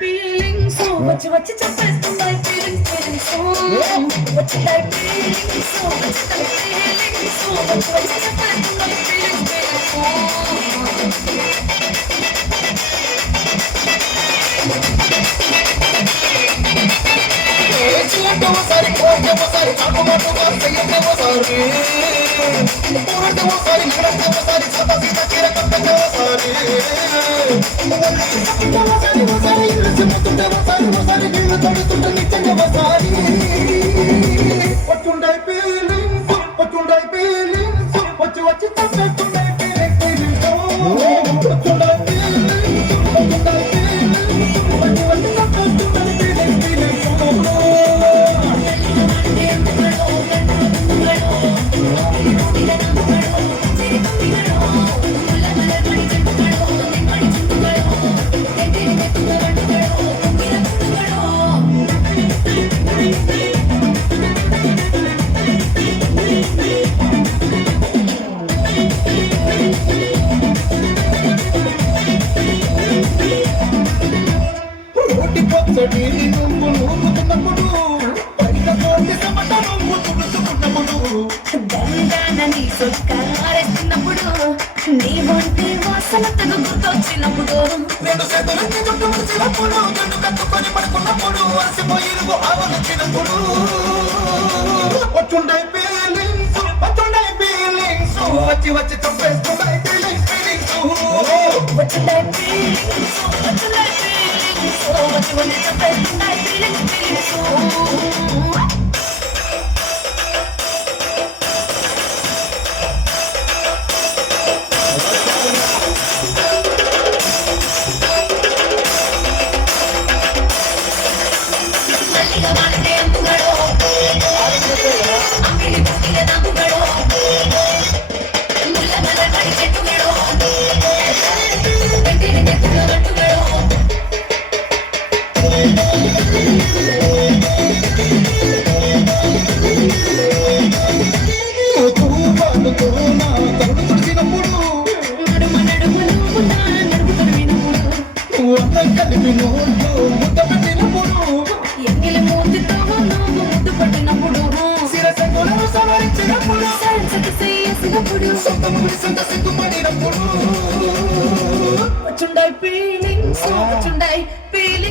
feeling so much what you just I'm gonna పచ్చడి నువ్వు నూరుతున్నప్పుడు పైన సమట నువ్వు తుడుచుకున్నప్పుడు దండానని సొక్కారేస్తున్నప్పుడు నీ వంటి వాసన తెగ గుర్తొచ్చినప్పుడు రెండు చేతులకి చుట్టూ ముడిచినప్పుడు జండు కట్టుకొని పడుకున్నప్పుడు అలసిపోయిరుగు ఆవలిచ్చినప్పుడు వచ్చుండే ఫీలింగ్స్ వచ్చుండే ఫీలింగ్స్ వచ్చి వచ్చి తప్పేస్తున్నాయి ఫీలింగ్స్ ఫీలింగ్స్ వచ్చుండే ఫీలింగ్స్ వచ్చుండే ఫీలింగ్స్ వచ్చి వచ్చి చెప్పేస్తుండే తుఫాను తురునా తరుడు తుడిచినప్పుడు